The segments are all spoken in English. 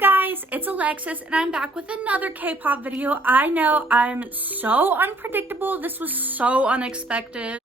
guys, it's Alexis and I'm back with another K-pop video. I know I'm so unpredictable. This was so unexpected.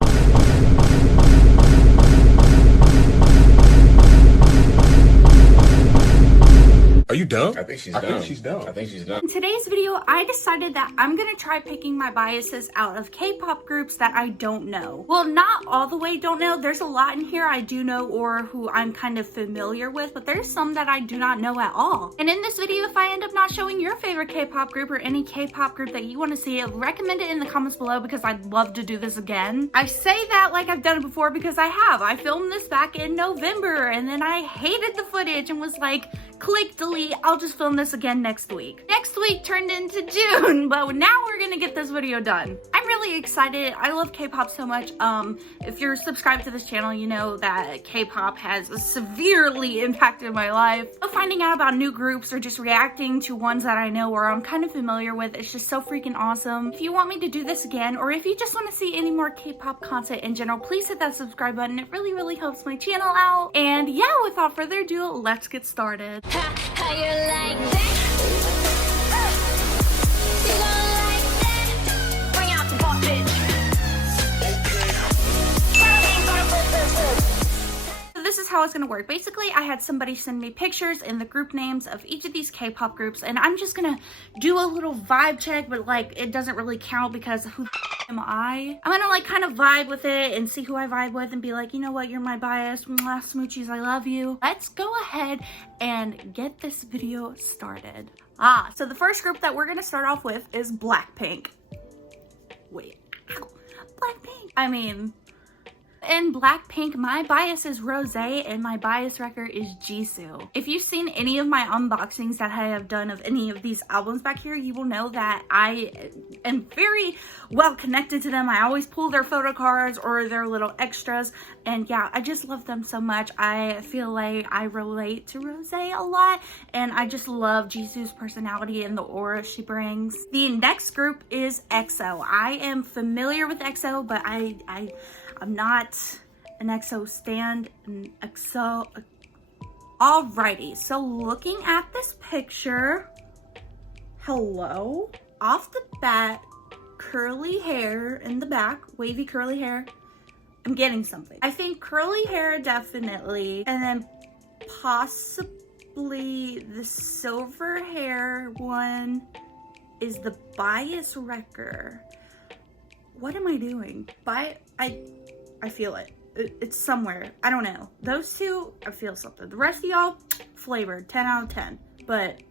Are you dumb? I think she's dumb. In today's video, I decided that I'm gonna try picking my biases out of K-pop groups that I don't know. Well, not all the way don't know. There's a lot in here I do know or who I'm kind of familiar with, but there's some that I do not know at all. And in this video, if I end up not showing your favorite K-pop group or any K-pop group that you want to see, recommend it in the comments below because I'd love to do this again. I say that like I've done it before because I have. I filmed this back in November and then I hated the footage and was like, click delete, I'll just film this again next week. Next week turned into June, but now we're gonna get this video done. I'm really excited. I love K-pop so much. If you're subscribed to this channel, you know that K-pop has severely impacted my life. So finding out about new groups or just reacting to ones that I know or I'm kind of familiar with, it's just so freaking awesome. If you want me to do this again, or if you just want to see any more K-pop content in general, please hit that subscribe button. It really helps my channel out. And yeah, without further ado, let's get started. How you like that? You gon' like that? Bring out the boss, bitch. So this is how it's gonna work. Basically, I had somebody send me pictures and the group names of each of these K-pop groups, and I'm just gonna do a little vibe check, but like it doesn't really count because who am I? I'm gonna like kind of vibe with it and see who I vibe with and be like, you know what, you're my bias. Mwah, smoochies, I love you. Let's go ahead and get this video started. So the first group that we're gonna start off with is Blackpink. Wait, Blackpink. I mean, in Blackpink, my bias is Rosé and my bias record is Jisoo. If you've seen any of my unboxings that I have done of any of these albums back here, you will know that I am very well connected to them. I always pull their photo cards or their little extras, and yeah, I just love them so much. I feel like I relate to Rosé a lot, and I just love Jisoo's personality and the aura she brings. The next group is EXO. I am familiar with EXO, but I'm not an EXO stand, an EXO. Alrighty, so looking at this picture, hello. Off the bat, curly hair in the back, wavy curly hair. I'm getting something. I think curly hair definitely, and then possibly the silver hair one is the bias wrecker. What am I doing? I feel it. It's somewhere. I don't know. Those two, I feel something. The rest of y'all, flavored. 10 out of 10. But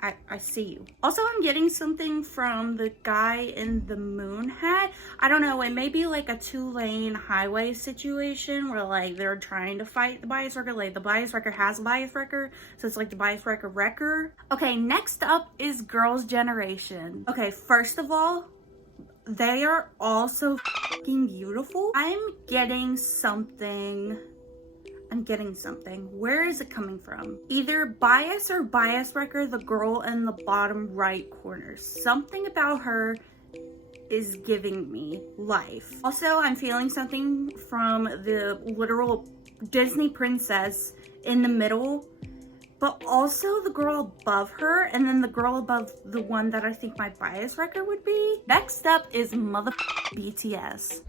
I see you. Also, I'm getting something from the guy in the moon hat. I don't know. It may be like a 2-lane highway situation where like they're trying to fight the bias wrecker. Like the bias wrecker has a bias wrecker. So it's like the bias wrecker. Okay, next up is Girls' Generation. Okay, first of all, they are all so fucking beautiful. I'm getting something. Where is it coming from? Either bias or bias wrecker, the girl in the bottom right corner. Something about her is giving me life. Also, I'm feeling something from the literal Disney princess in the middle, but also the girl above her, and then the girl above the one that I think my bias wrecker would be. Next up is BTS.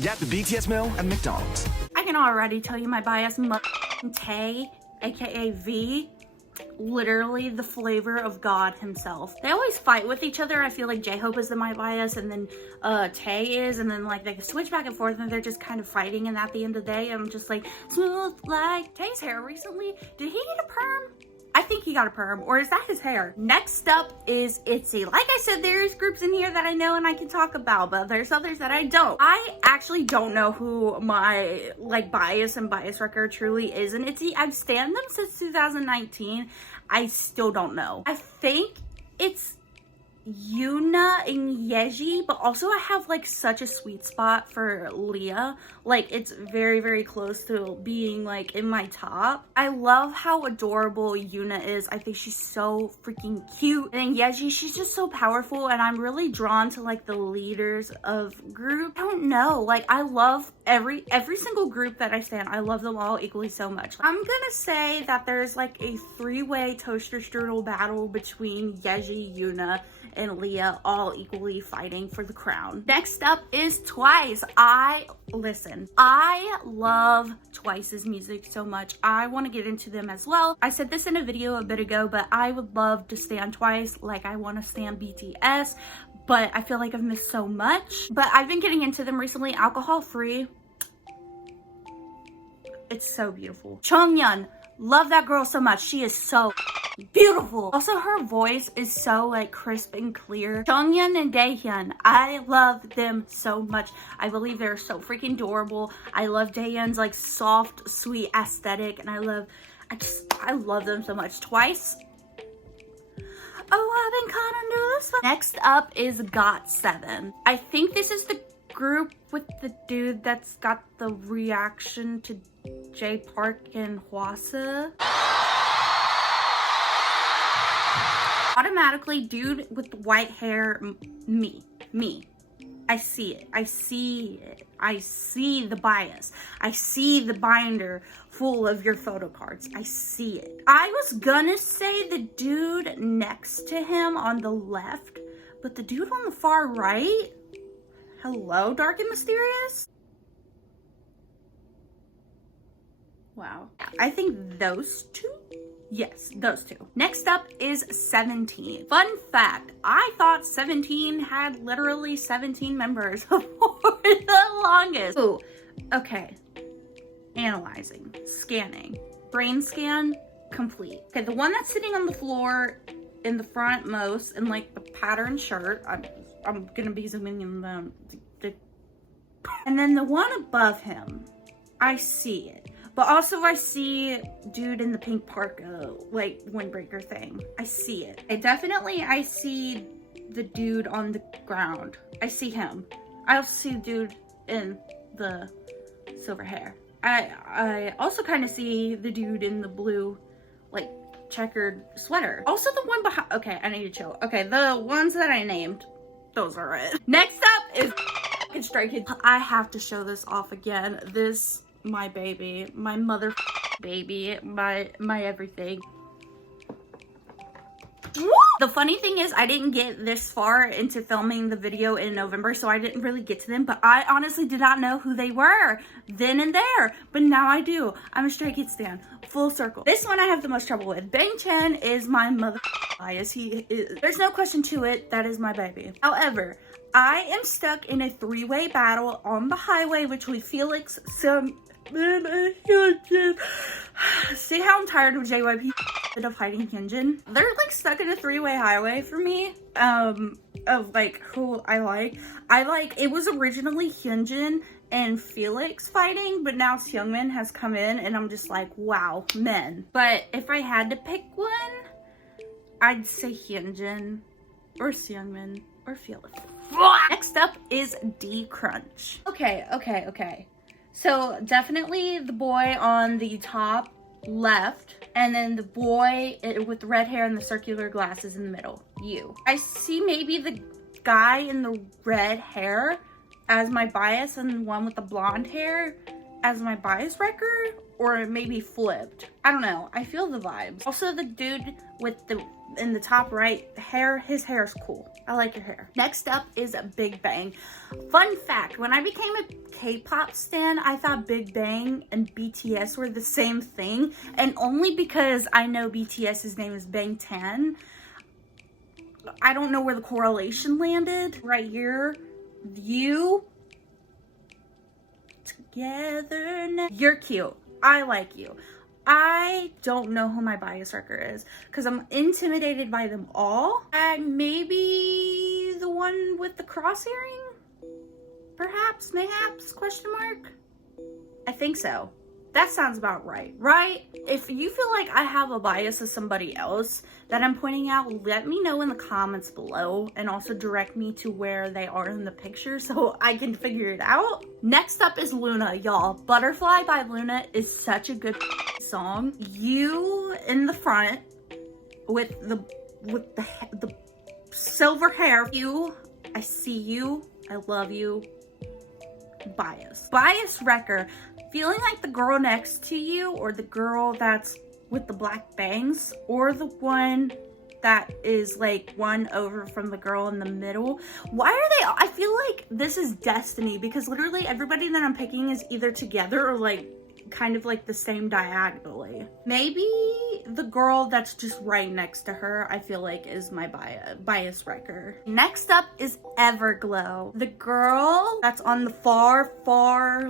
Get the BTS meal at McDonald's. I can already tell you my bias, Tae, aka V, literally the flavor of God himself. They always fight with each other. I feel like J-Hope is my bias, and then Tae is, and then like they switch back and forth and they're just kind of fighting, and at the end of the day, I'm just like, smooth like Tae's hair recently. Did he get a perm? I think he got a perm, or is that his hair? Next up is ɪṭzy. Like I said, there's groups in here that I know and I can talk about, but there's others that I don't. I actually don't know who my like bias and bias wrecker truly is in ɪṭzy. I've stanned them since 2019. I still don't know. I think it's Yuna and Yeji, but also I have like such a sweet spot for Leah. Like it's very, very close to being like in my top. I love how adorable Yuna is. I think she's so freaking cute. And then Yeji, she's just so powerful, and I'm really drawn to like the leaders of group. I don't know, like I love every single group that I stand. I love them all equally so much. I'm gonna say that there's like a three-way toaster strudel battle between Yeji, Yuna, and Leah, all equally fighting for the crown. Next up is Twice. I love Twice's music so much. I want to get into them as well. I said this in a video a bit ago, but I would love to stand Twice like I want to stand BTS, but I feel like I've missed so much. But I've been getting into them recently. Alcohol Free. It's so beautiful. Chonghyun, love that girl so much. She is so beautiful. Also, her voice is so like crisp and clear. Chonghyun and Daehyun, I love them so much. I believe they're so freaking adorable. I love Daehyun's like soft, sweet aesthetic, and I love them so much. Twice. Oh, I've been caught under this one. Next up is GOT7. I think this is the group with the dude that's got the reaction to J Park and Hwasa. Automatically, dude with the white hair, me. I see it. I see the bias. I see the binder full of your photo cards. I see it. I was gonna say the dude next to him on the left, but the dude on the far right? Hello, Dark and Mysterious? Wow. I think those two? Yes, those two. Next up is 17. Fun fact, I thought 17 had literally 17 members for the longest. Ooh, okay. Analyzing, scanning, brain scan, complete. Okay, the one that's sitting on the floor in the front most in like the pattern shirt, I'm gonna be zooming in and then the one above him, I see it. But also I see dude in the pink parka, like windbreaker thing. I see it. I see the dude on the ground. I see him. I also see the dude in the silver hair. I also kind of see the dude in the blue, like checkered sweater. Also the one behind, okay, I need to chill. Okay, the ones that I named, those are it. Next up is Stray Kids. I have to show this off again. This, my baby, my mother baby, my everything. The funny thing is I didn't get this far into filming the video in November, so I didn't really get to them, but I honestly did not know who they were then and there, but now I do. I'm a Stray Kids stan, full circle. This one I have the most trouble with. Bang Chan is my mother bias. There's no question to it, that is my baby. However, I am stuck in a three-way battle on the highway between Felix, see how I'm tired of JYP of hiding Hyunjin? They're like stuck in a three-way highway for me of like who I like. It was originally Hyunjin and Felix fighting, but now Seungmin has come in and I'm just like, wow, men. But if I had to pick one, I'd say Hyunjin or Seungmin or Felix. Next up is D Crunch. Okay. So definitely the boy on the top left, and then the boy with the red hair and the circular glasses in the middle. You. I see maybe the guy in the red hair as my bias and the one with the blonde hair as my bias record, or maybe flipped. I don't know. I feel the vibes. Also the dude with in the top right hair, his hair is cool. I like your hair. Next up is Big Bang. Fun fact, when I became a K-pop stan, I thought Big Bang and BTS were the same thing, and only because I know BTS's name is Bangtan. I don't know where the correlation landed. Right here, you together now. You're cute. I like you. I don't know who my bias wrecker is because I'm intimidated by them all. And maybe the one with the cross-earring? Perhaps, mayhaps, question mark? I think so. That sounds about right, right? If you feel like I have a bias of somebody else that I'm pointing out, let me know in the comments below, and also direct me to where they are in the picture so I can figure it out. Next up is Luna, y'all. Butterfly by Luna is such a good song. You in the front with the silver hair. You, I see you, I love you. Bias. Bias wrecker. Feeling like the girl next to you, or the girl that's with the black bangs, or the one that is like one over from the girl in the middle. Why are they, I feel like this is destiny, because literally everybody that I'm picking is either together or like kind of like the same diagonally. Maybe the girl that's just right next to her, I feel like is my bias wrecker. Next up is Everglow. The girl that's on the far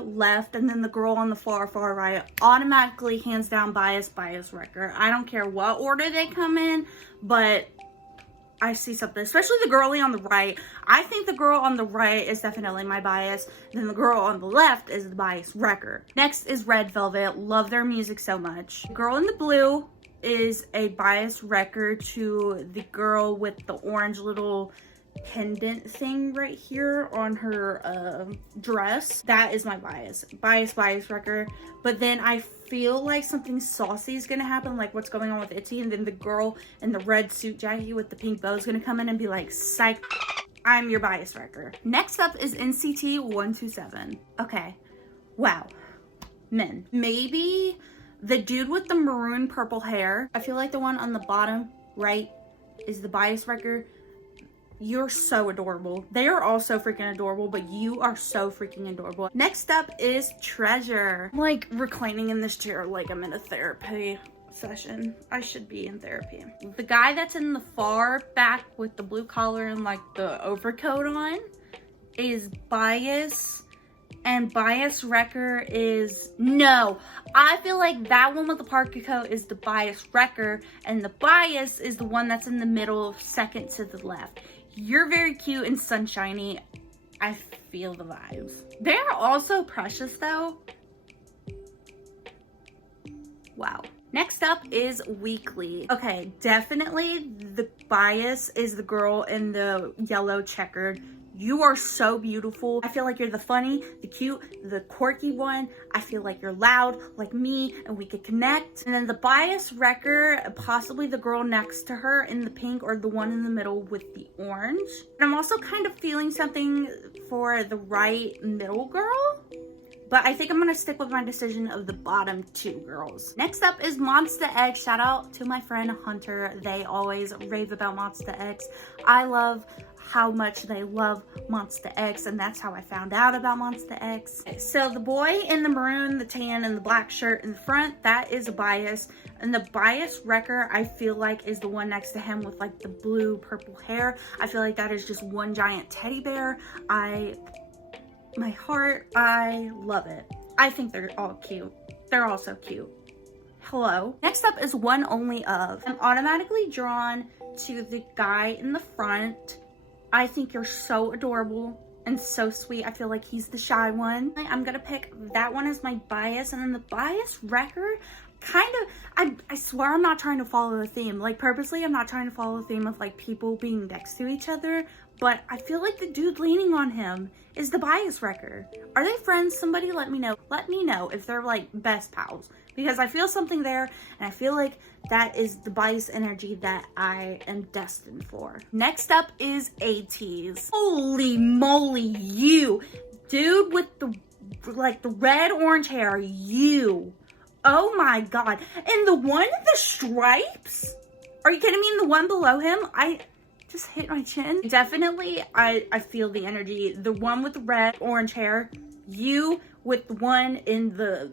left, and then the girl on the far right, automatically hands down bias wrecker. I don't care what order they come in, but I see something, especially the girlie on the right. I think the girl on the right is definitely my bias. Then the girl on the left is the bias wrecker. Next is Red Velvet. Love their music so much. The girl in the blue is a bias wrecker to the girl with the orange little pendant thing right here on her dress. That is my bias wrecker. But then I feel like something saucy is gonna happen, like what's going on with Itzy, and then the girl in the red suit jacket with the pink bow is gonna come in and be like, psych, I'm your bias wrecker. Next up is NCT 127. Okay, wow, men. Maybe the dude with the maroon purple hair. I feel like the one on the bottom right is the bias wrecker. You're so adorable. They are also freaking adorable, but you are so freaking adorable. Next up is Treasure. I'm like reclining in this chair like I'm in a therapy session. I should be in therapy. The guy that's in the far back with the blue collar and like the overcoat on is bias, and bias wrecker is, no, I feel like that one with the parka coat is the bias wrecker, and the bias is the one that's in the middle, second to the left. You're very cute and sunshiny. I feel the vibes. They're also precious though. Wow. Next up is Weekly. Okay, definitely the bias is the girl in the yellow checkered. You are so beautiful. I feel like you're the funny, the cute, the quirky one. I feel like you're loud, like me, and we could connect. And then the bias wrecker, possibly the girl next to her in the pink, or the one in the middle with the orange. And I'm also kind of feeling something for the right middle girl, but I think I'm gonna stick with my decision of the bottom two girls. Next up is Monsta X. Shout out to my friend Hunter. They always rave about Monsta X. I love how much they love Monsta X, and that's how I found out about Monsta X. So the boy in the maroon, the tan, and the black shirt in the front, that is a bias. And the bias wrecker, I feel like, is the one next to him with like the blue purple hair. I feel like that is just one giant teddy bear. My heart, I love it. I think they're all cute. They're all so cute. Hello. Next up is One Only Of. I'm automatically drawn to the guy in the front. I think you're so adorable and so sweet. I feel like he's the shy one. I'm gonna pick that one as my bias, and then the bias wrecker, kind of, I swear I'm not trying to follow a theme. Like purposely, I'm not trying to follow a theme of like people being next to each other, but I feel like the dude leaning on him is the bias wrecker. Are they friends? Somebody let me know. Let me know if they're like best pals, because I feel something there, and I feel like that is the bias energy that I am destined for. Next up is ATEEZ. Holy moly, you dude with the like the red orange hair, you, oh my god. And the one with the stripes, are you kidding me? And the one below him, I just hit my chin. Definitely, I feel the energy. The one with the red orange hair, you with the one in the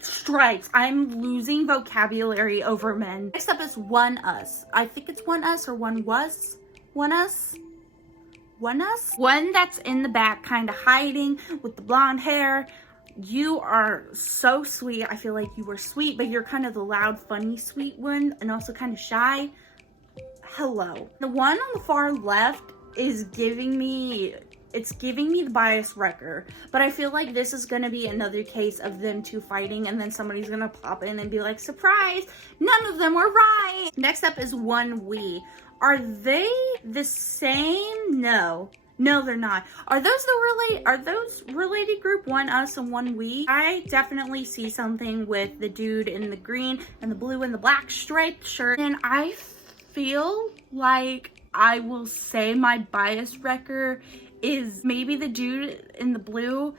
stripes. I'm losing vocabulary over men. Next up is One Us. I think it's One Us or One Was. One Us? One Us? One that's in the back, kind of hiding with the blonde hair. You are so sweet. I feel like you are sweet, but you're kind of the loud, funny, sweet one, and also kind of shy. Hello. The one on the far left is giving me It's giving me the bias wrecker, but I feel like this is gonna be another case of them two fighting, and then somebody's gonna pop in and be like, surprise, none of them were right. Next up is nonartisticart. Are they the same? No, they're not. Are those related group, one us and one we? I definitely see something with the dude in the green and the blue and the black striped shirt, and I feel like I will say my bias wrecker is maybe the dude in the blue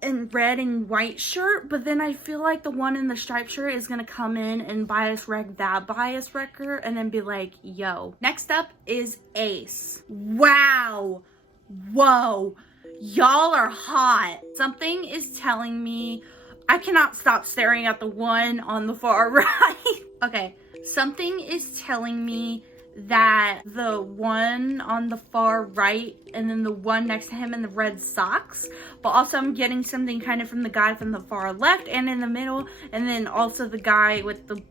and red and white shirt, but then I feel like the one in the striped shirt is gonna come in and bias wreck that bias wrecker and then be like, yo. Next up is Ace. Wow. Whoa. Y'all are hot. Something is telling me, I cannot stop staring at the one on the far right. Okay, something is telling me that the one on the far right and then the one next to him in the red socks, but also I'm getting something kind of from the guy from the far left and in the middle, and then also the guy with the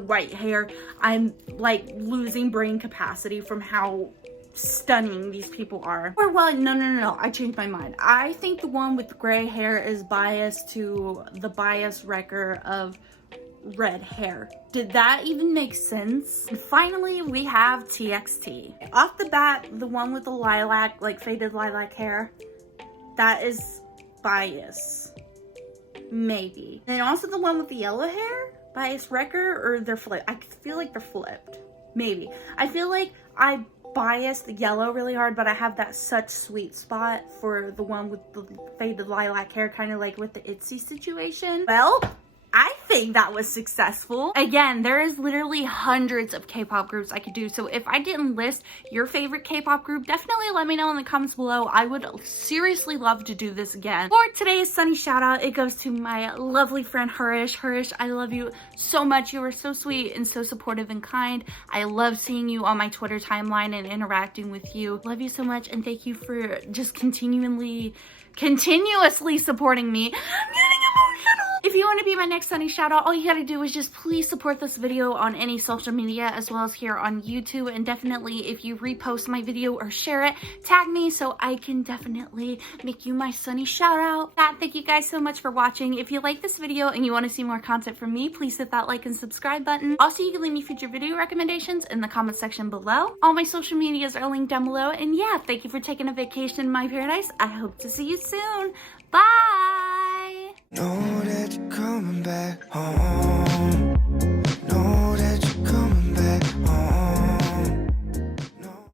white hair. I'm like losing brain capacity from how stunning these people are. Or well, no, I changed my mind. I think the one with the gray hair is biased to the bias wrecker of red hair. Did that even make sense? And finally, we have TXT. Off the bat, the one with the lilac, like faded lilac hair, that is bias. Maybe. And also the one with the yellow hair, bias wrecker, or they're flipped. I feel like they're flipped. Maybe. I feel like I biased the yellow really hard, but I have that such sweet spot for the one with the faded lilac hair, kind of like with the itsy situation. Well, I think that was successful. Again, there is literally hundreds of K-pop groups I could do, so if I didn't list your favorite K-pop group, definitely let me know in the comments below. I would seriously love to do this again. For today's Sunny shout out, it goes to my lovely friend Harish. Harish, I love you so much. You are so sweet and so supportive and kind. I love seeing you on my Twitter timeline and interacting with you. Love you so much, and thank you for just continuously supporting me. I'm getting emotional. If you want to be my next Sunny shout out, all you gotta do is just please support this video on any social media as well as here on YouTube, and definitely if you repost my video or share it, tag me so I can definitely make you my Sunny shout out. Thank you guys so much for watching. If you like this video and you want to see more content from me, please hit that like and subscribe button. Also, you can leave me future video recommendations in the comment section below. All my social medias are linked down below, and yeah, thank you for taking a vacation in my paradise. I hope to see you soon. Bye! Know that you're coming back home.